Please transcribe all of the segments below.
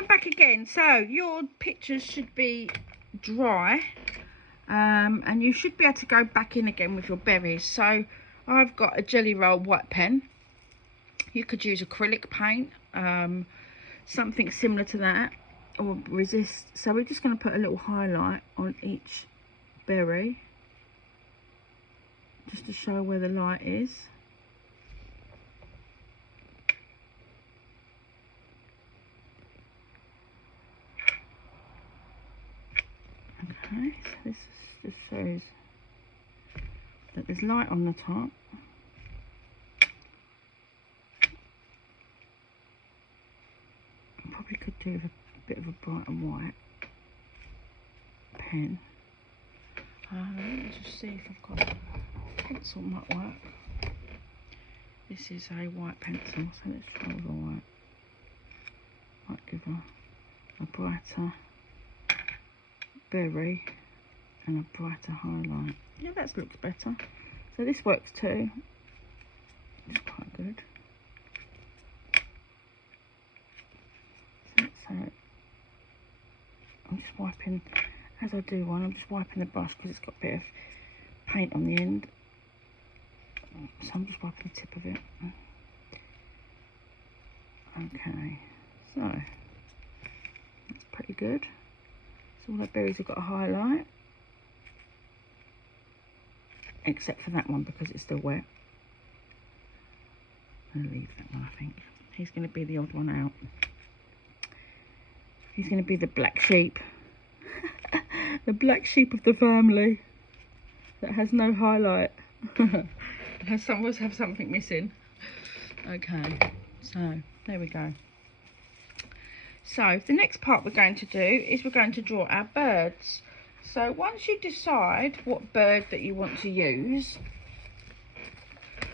I'm back again. So your pictures should be dry, and you should be able to go back in again with your berries. So I've got a Jelly Roll white pen. You could use acrylic paint, something similar to that, or resist. So we're just going to put a little highlight on each berry, just to show where the light is. Okay, so this just shows that there's light on the top. I probably could do with a bit of a bright and white pen. Let me just see if I've got a pencil might work. This is a white pencil, so let's try with a white. Might give a brighter berry and a brighter highlight. Yeah, that looks better. So this works too. It's quite good. So I'm just wiping, as I do one, I'm just wiping the brush because it's got a bit of paint on the end. So I'm just wiping the tip of it. Okay, so that's pretty good. So all the berries have got a highlight, except for that one because it's still wet. I'll leave that one, I think. He's going to be the odd one out. He's going to be the black sheep. The black sheep of the family that has no highlight. Has always have something missing. Okay, so there we go. So the next part we're going to do is we're going to draw our birds. So once you decide what bird that you want to use,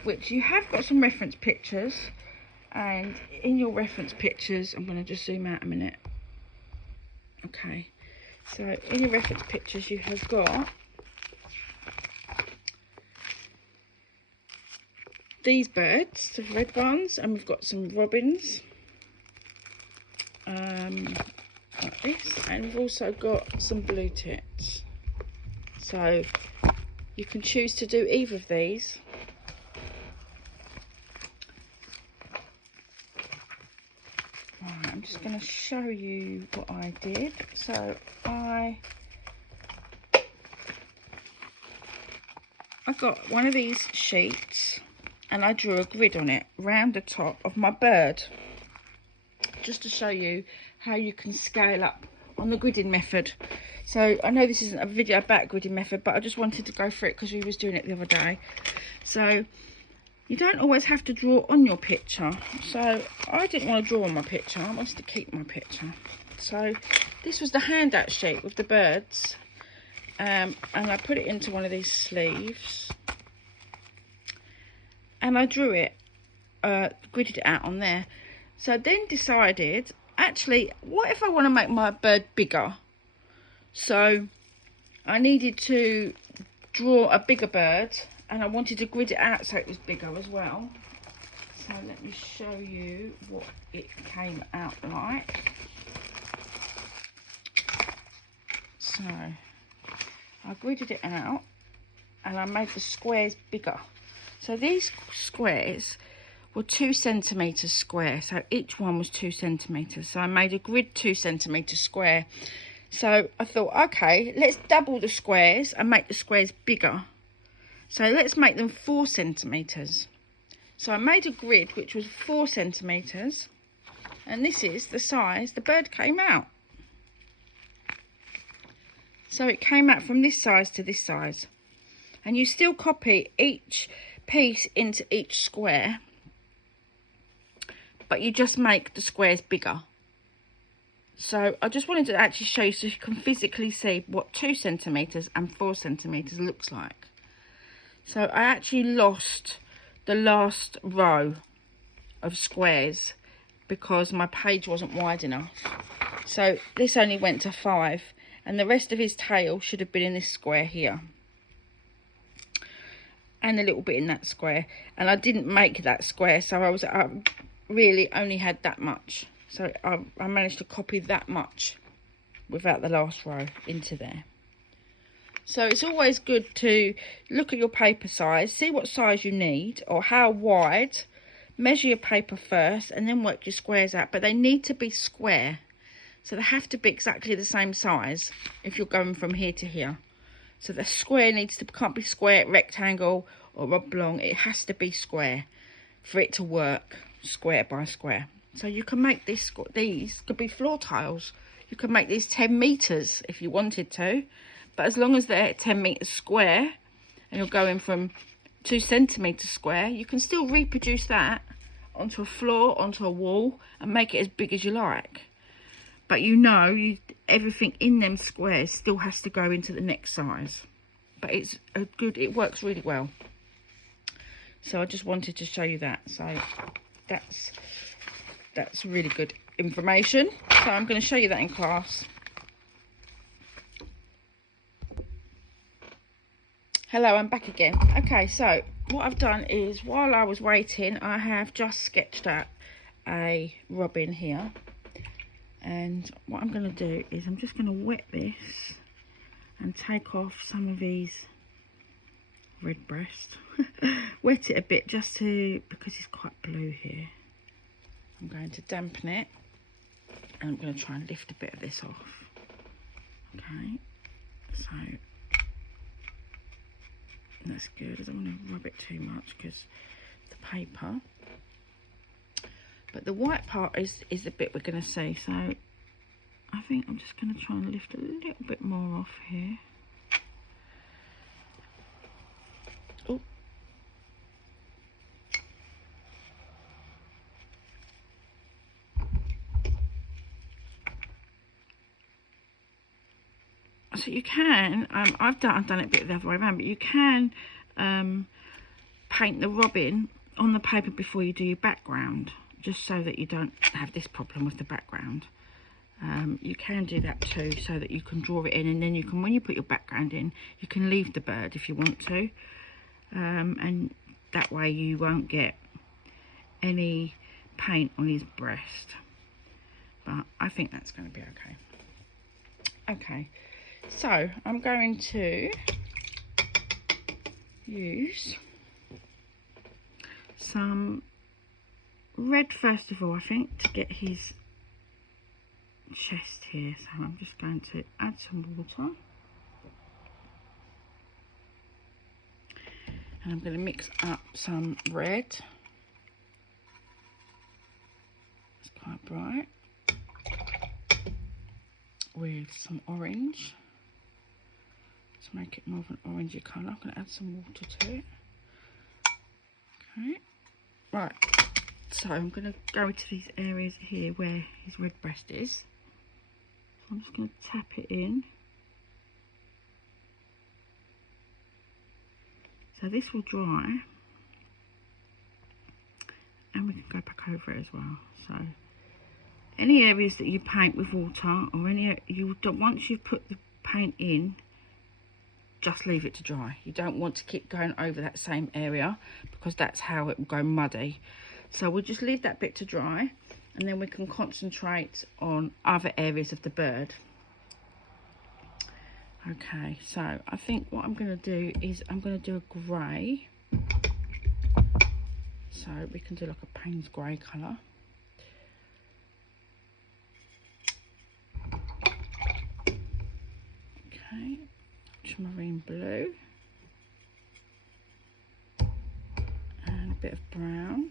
which you have got some reference pictures, and in your reference pictures, I'm going to just zoom out a minute. Okay, so in your reference pictures you have got these birds, the red ones, and we've got some robins, like this, and we've also got some blue tits. So you can choose to do either of these. Right, I'm just going to show you what I did. So I got one of these sheets and I drew a grid on it round the top of my bird, just to show you how you can scale up on the gridding method. So I know this isn't a video about gridding method, but I just wanted to go through it because we was doing it the other day. So you don't always have to draw on your picture. So I didn't want to draw on my picture, I wanted to keep my picture. So this was the handout sheet with the birds, and I put it into one of these sleeves and I drew it, gridded it out on there. So I then decided, actually, what if I want to make my bird bigger? So I needed to draw a bigger bird, and I wanted to grid it out so it was bigger as well. So let me show you what it came out like. So I gridded it out and I made the squares bigger. So these squares were 2 centimetres square, so each one was 2 centimetres. So I made a grid 2 centimetres square. So I thought, okay, let's double the squares and make the squares bigger. So let's make them 4 centimetres. So I made a grid which was 4 centimetres, and this is the size the bird came out. So it came out from this size to this size, and you still copy each piece into each square, but you just make the squares bigger. So I just wanted to actually show you so you can physically see what 2 centimetres and 4 centimetres looks like. So I actually lost the last row of squares because my page wasn't wide enough. So this only went to 5, and the rest of his tail should have been in this square here, and a little bit in that square, and I didn't make that square, so I really only had that much So I managed to copy that much without the last row into there. So it's always good to look at your paper size, see what size you need or how wide, measure your paper first and then work your squares out. But they need to be square. So they have to be exactly the same size if you're going from here to here. So the square can't be square, rectangle or oblong. It has to be square for it to work square by square. So you can make these could be floor tiles. You can make these 10 meters if you wanted to. But as long as they're 10 meters square and you're going from 2 centimeters square, you can still reproduce that onto a floor, onto a wall and make it as big as you like. But everything in them squares still has to go into the next size. But it works really well. So I just wanted to show you that. So that's really good information. So I'm going to show you that in class. Hello, I'm back again. Okay, so what I've done is while I was waiting, I have just sketched out a robin here. And what I'm going to do is I'm just going to wet this and take off some of these redbreast. Wet it a bit because it's quite blue here. I'm going to dampen it and I'm going to try and lift a bit of this off. Okay, so that's good. I don't want to rub it too much because the paper. But the white part is the bit we're going to see. So I think I'm just going to try and lift a little bit more off here. Oh. So you can, I've done it a bit the other way around, but you can paint the robin on the paper before you do your background, just so that you don't have this problem with the background. You can do that too, so that you can draw it in, and then you can, when you put your background in, you can leave the bird if you want to, and that way you won't get any paint on his breast. But I think that's going to be okay. Okay, so I'm going to use some red first of all, I think, to get his chest here. So I'm just going to add some water and I'm going to mix up some red. It's quite bright, with some orange to make it more of an orangey colour. I'm going to add some water to it. Okay, right, so I'm going to go to these areas here where his redbreast is. So I'm just going to tap it in. So this will dry and we can go back over it as well. So any areas that you paint with water, or once you've put the paint in, just leave it to dry. You don't want to keep going over that same area because that's how it will go muddy. So we'll just leave that bit to dry and then we can concentrate on other areas of the bird. Okay, so I think what I'm going to do is I'm going to do a grey. So we can do like a Payne's grey colour. Okay, ultramarine blue. And a bit of brown.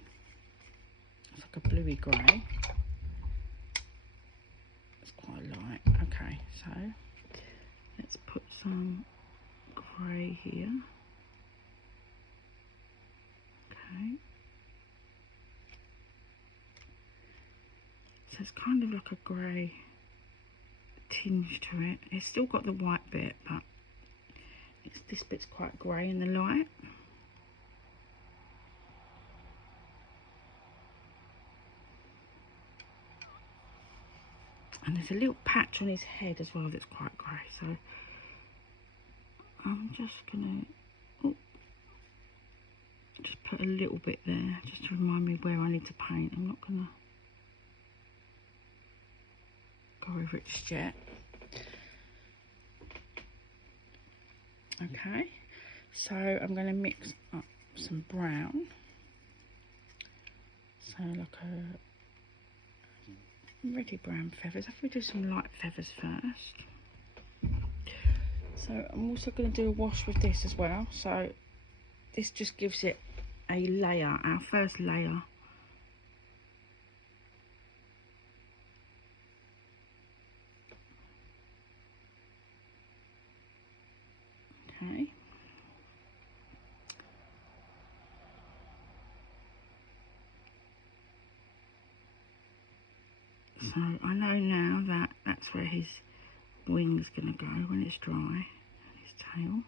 It's like a bluey grey. It's quite light. Okay, so let's put some grey here. Okay. So it's kind of like a grey tinge to it. It's still got the white bit, but this bit's quite grey in the light. And there's a little patch on his head as well that's quite grey, so I'm just gonna just put a little bit there just to remind me where I need to paint. I'm not gonna go over it just yet. Okay, so I'm going to mix up some brown, so like a reddy brown feathers. If we do some light feathers first. So I'm also going to do a wash with this as well, so this just gives it a layer, our first layer. Okay. So I know now that that's where his wing's going to go when it's dry, his tail.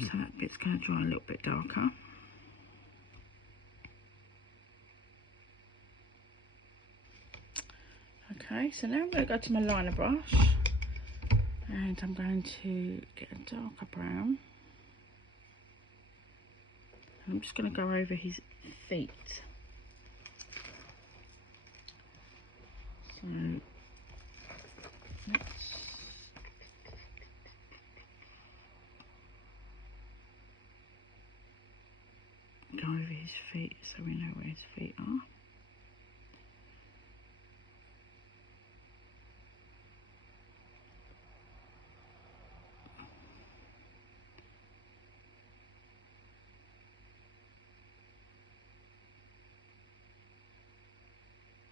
So that bit's going to dry a little bit darker. Okay, so now I'm going to go to my liner brush and I'm going to get a darker brown. And I'm just going to go over his feet. So let's go over his feet so we know where his feet are.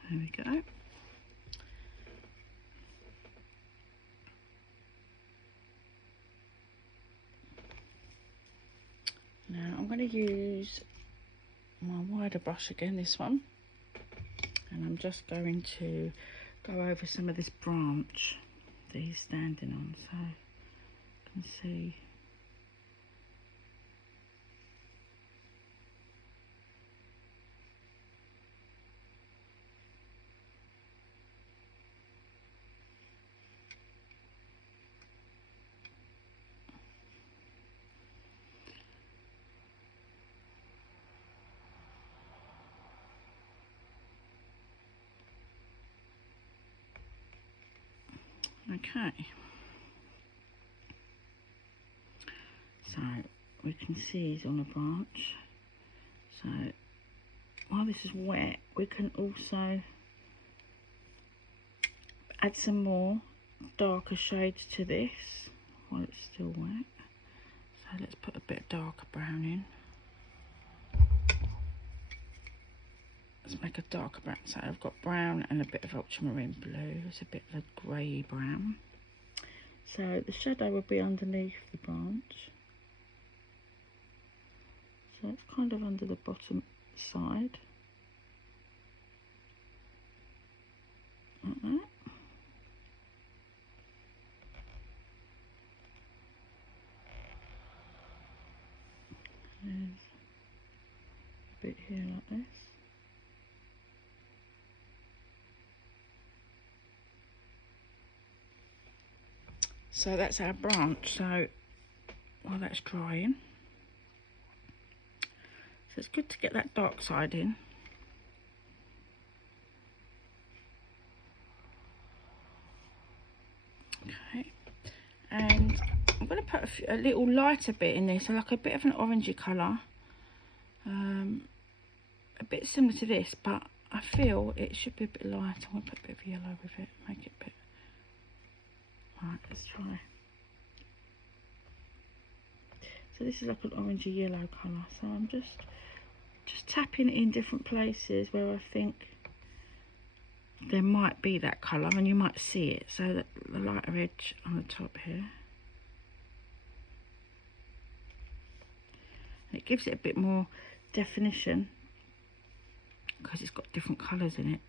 There we go. Now I'm going to use my wider brush again, this one, and I'm just going to go over some of this branch that he's standing on, so you can see. Okay, so we can see he's on a branch. So while this is wet, we can also add some more darker shades to this while it's still wet. So let's put a bit of darker brown in. Let's make a darker brown. So I've got brown and a bit of ultramarine blue. It's a bit of a grey brown. So the shadow will be underneath the branch. So it's kind of under the bottom side. Like that. There's a bit here like this. So that's our branch. So while that's drying, so it's good to get that dark side in. Okay, and I'm going to put a little lighter bit in there, so like a bit of an orangey colour, a bit similar to this, but I feel it should be a bit lighter. I'm going to put a bit of yellow with it, make it a bit. Right, let's try. So this is like an orangey yellow colour, so I'm just tapping in different places where I think there might be that colour, and you might see it, so that the lighter edge on the top here. It gives it a bit more definition because it's got different colours in it.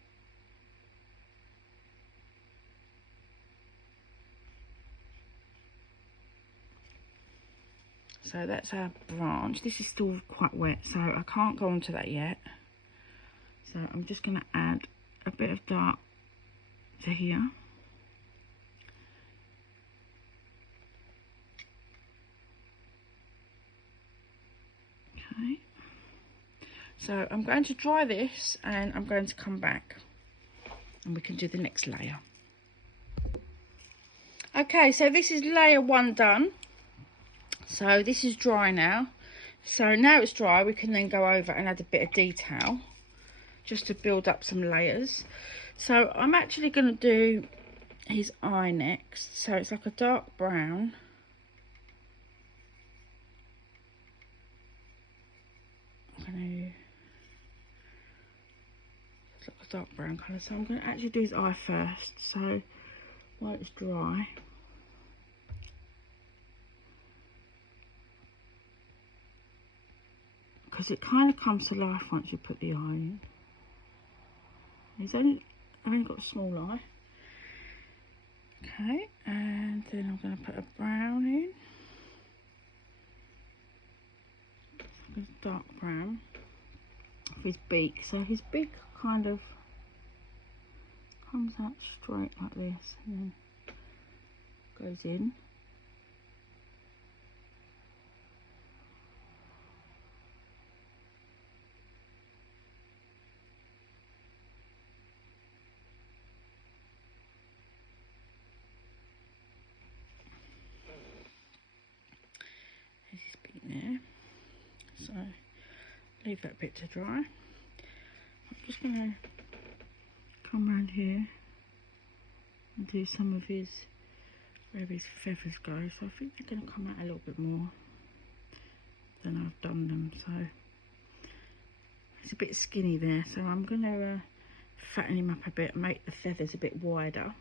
So that's our branch. This is still quite wet, so I can't go on to that yet. So I'm just going to add a bit of dark to here. Okay. So I'm going to dry this and I'm going to come back and we can do the next layer. Okay, so this is layer 1 done. So this is dry now. So now it's dry, we can then go over and add a bit of detail just to build up some layers. So I'm actually going to do his eye next. So it's like a dark brown. I'm going to, it's like a dark brown colour. So I'm going to actually do his eye first. So while it's dry, because it kind of comes to life once you put the eye in. I've only got a small eye. Okay, and then I'm going to put a brown in. A dark brown of his beak. So his beak kind of comes out straight like this and then goes in. There's his beak there. So leave that bit to dry. I'm just going to come around here and do some of his, where his feathers go. So I think they're going to come out a little bit more than I've done them. So it's a bit skinny there. So I'm going to fatten him up a bit and make the feathers a bit wider.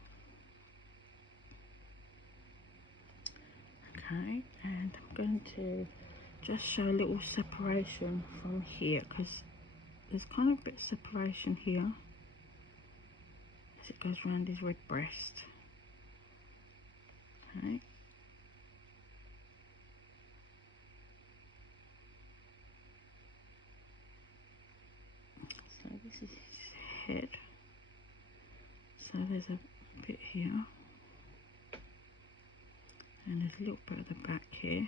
Okay, and I'm going to just show a little separation from here because there's kind of a bit of separation here as it goes around his red breast. Okay. So this is his head. So there's a bit here. And there's a little bit at the back here.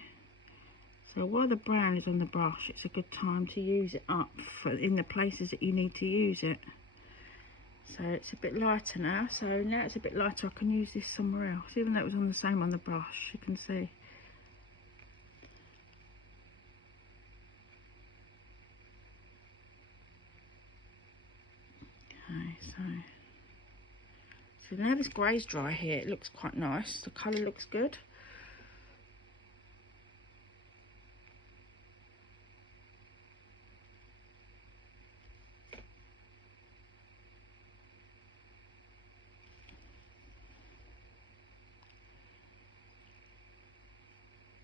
So while the brown is on the brush, it's a good time to use it up in the places that you need to use it. So it's a bit lighter now. So now it's a bit lighter, I can use this somewhere else. Even though it was on the same on the brush, you can see. Okay, so now this grey's dry here, it looks quite nice. The colour looks good.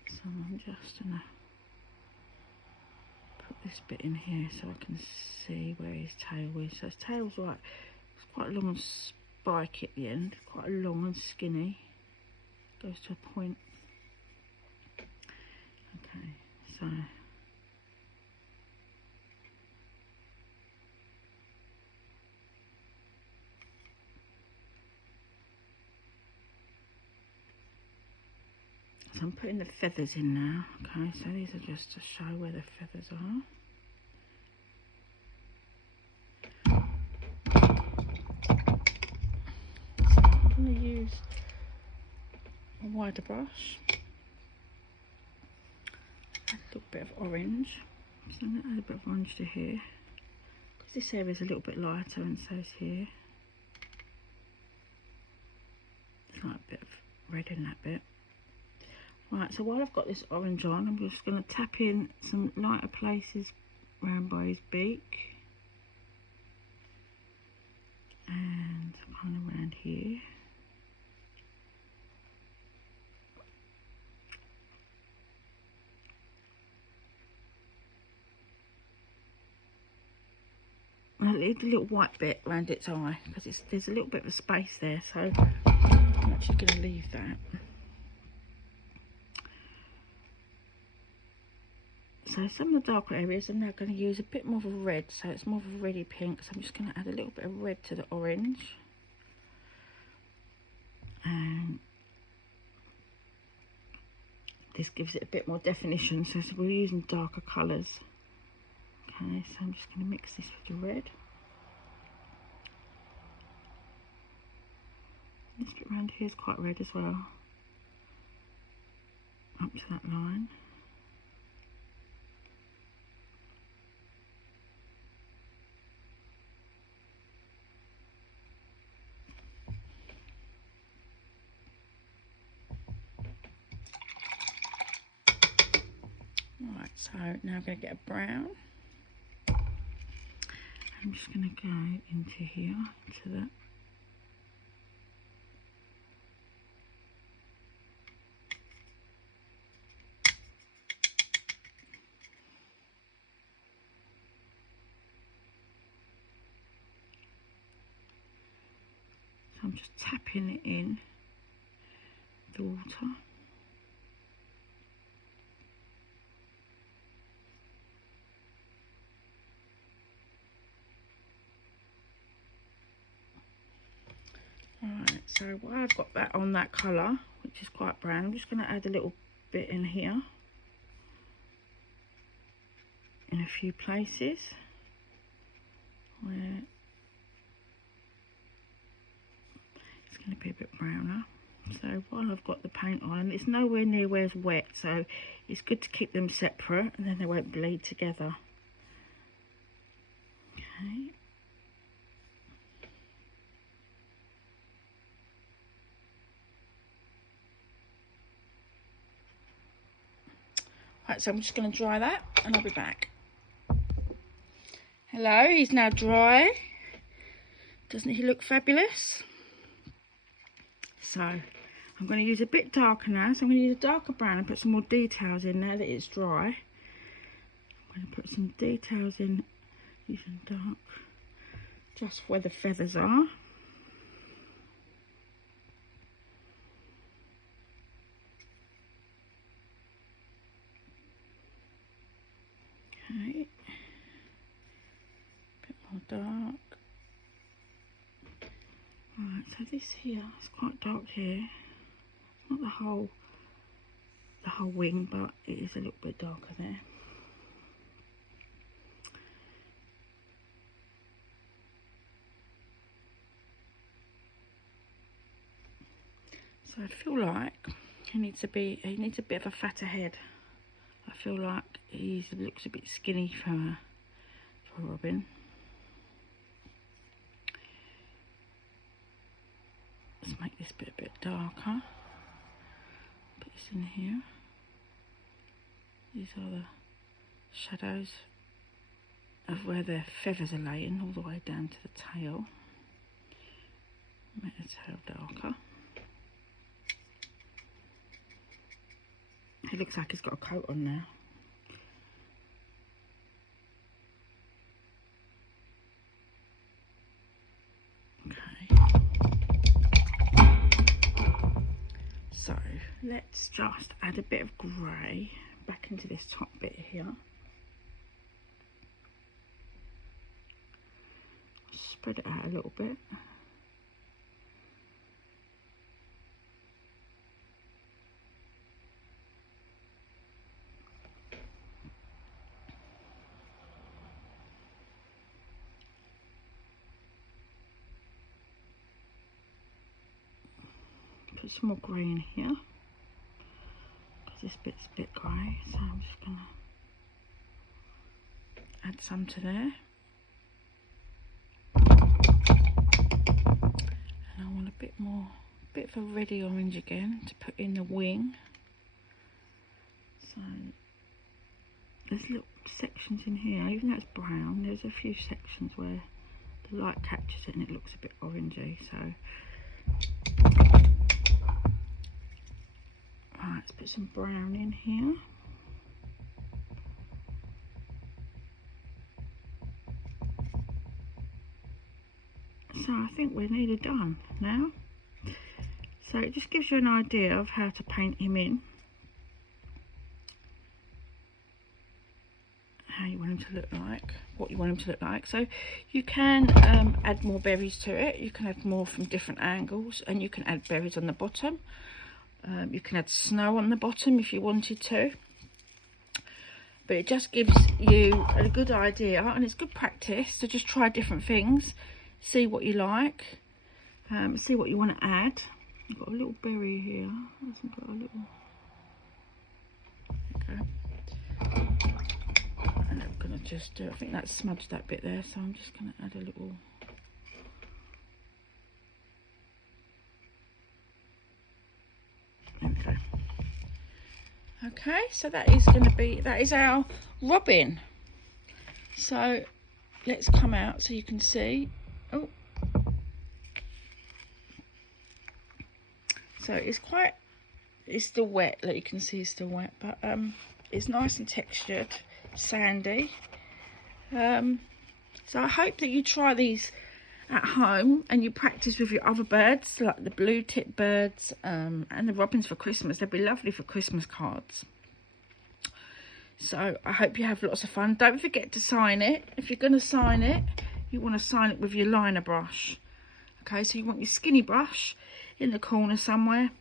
So I'm just gonna put this bit in here so I can see where his tail is. So his tail's like, it's quite long and spiky at the end, quite long and skinny. Goes to a point. Okay, so I'm putting the feathers in now. Okay, so these are just to show where the feathers are. So I'm going to use a wider brush. Add a little bit of orange. So I'm going to add a bit of orange to here. Because this area is a little bit lighter and so is here. There's like a bit of red in that bit. Right, so while I've got this orange on, I'm just going to tap in some lighter places around by his beak. And kind of around here. And I'll leave the little white bit around its eye because there's a little bit of space there, so I'm actually going to leave that. So some of the darker areas I'm now going to use a bit more of a red, so it's more of a reddy pink. So I'm just going to add a little bit of red to the orange. And this gives it a bit more definition, so we're using darker colours. Okay, so I'm just going to mix this with the red. This bit around here is quite red as well, up to that line. Right, so now I'm going to get a brown. I'm just going to go into here, to that. So I'm just tapping it in the water. Alright, so while I've got that on that colour, which is quite brown, I'm just going to add a little bit in here, in a few places where it's going to be a bit browner. So while I've got the paint on, and it's nowhere near where it's wet, so it's good to keep them separate and then they won't bleed together. Okay. Right, so I'm just going to dry that and I'll be back. Hello, he's now dry. Doesn't he look fabulous? So I'm going to use a bit darker now, so I'm going to use a darker brown and put some more details in now that it's dry. I'm going to put some details in using dark, just where the feathers are. Okay, a bit more dark. Right, so this here is quite dark here. Not the whole wing, but it is a little bit darker there. So I feel like he needs a bit of a fatter head. I feel like he looks a bit skinny for Robin. Let's make this bit a bit darker. Put this in here. These are the shadows of where the feathers are laying, all the way down to the tail. Make the tail darker. It looks like he's got a coat on now. Okay. So let's just add a bit of grey back into this top bit here. Spread it out a little bit. Put some more grey in here, because this bit's a bit grey, so I'm just going to add some to there. And I want a bit of a reddy orange again to put in the wing. So there's little sections in here, even though it's brown, there's a few sections where the light catches it and it looks a bit orangey. So right, let's put some brown in here. So I think we're nearly done now. So it just gives you an idea of how to paint him in. How you want him to look like, what you want him to look like. So you can add more berries to it. You can add more from different angles, and you can add berries on the bottom. You can add snow on the bottom if you wanted to. but it just gives you a good idea, and it's good practice to just try different things, see what you like, see what you want to add. I've got a little berry here. Hasn't got a little. Okay. And I'm gonna just do. I think that smudged that bit there, so I'm just gonna add a little. Okay. Okay, so that is our robin. So let's come out so you can see. Oh, so it's still wet, like you can see it's still wet, but it's nice and textured, sandy. So I hope that you try these at home and you practice with your other birds, like the blue tip birds and the robins for Christmas. They'd be lovely for Christmas cards. So I hope you have lots of fun. Don't forget to sign it. If you're going to sign it, you want to sign it with your liner brush. Okay, so you want your skinny brush in the corner somewhere.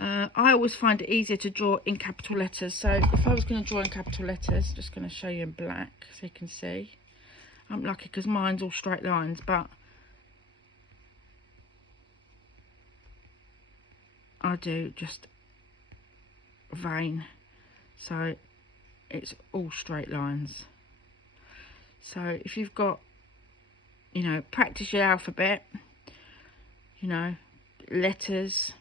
I always find it easier to draw in capital letters. So if I was going to draw in capital letters, just going to show you in black so you can see. I'm lucky because mine's all straight lines, but I do just vein, so it's all straight lines. So if you've got, you know, practice your alphabet, you know, letters,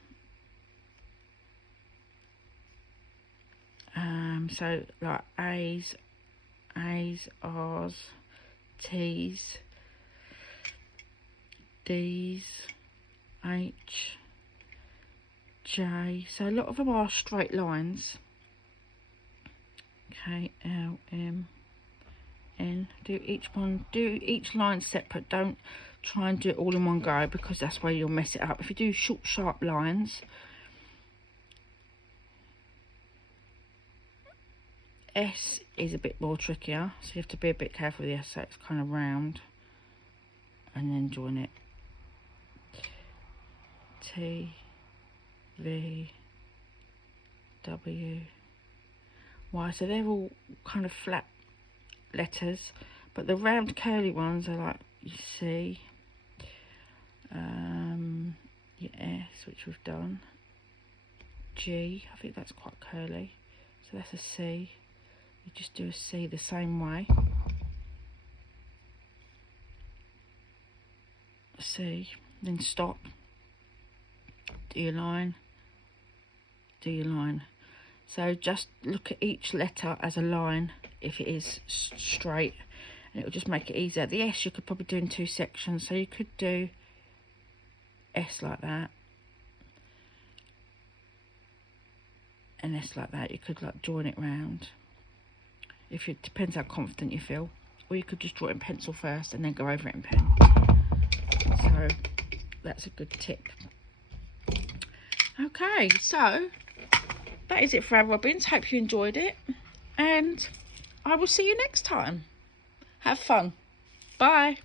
so like A's, R's, T's, D's, H, J. So a lot of them are straight lines. K, L, M, N. Do each line separate. Don't try and do it all in one go, because that's where you'll mess it up. If you do short, sharp lines, S is a bit more trickier, so you have to be a bit careful with the S, so it's kind of round, and then join it. T, V, W, Y. So they're all kind of flat letters, but the round curly ones are like you see. Your S, which we've done. G, I think that's quite curly, so that's a C. You just do a C the same way. C, then stop. Do your line. Do your line. So just look at each letter as a line if it is straight, and it will just make it easier. The S you could probably do in 2 sections, so you could do S like that, and S like that. You could like join it round. If it depends how confident you feel, or you could just draw it in pencil first and then go over it in pen. So that's a good tip. Okay, so that is it for our robins. Hope you enjoyed it, and I will see you next time. Have fun. Bye.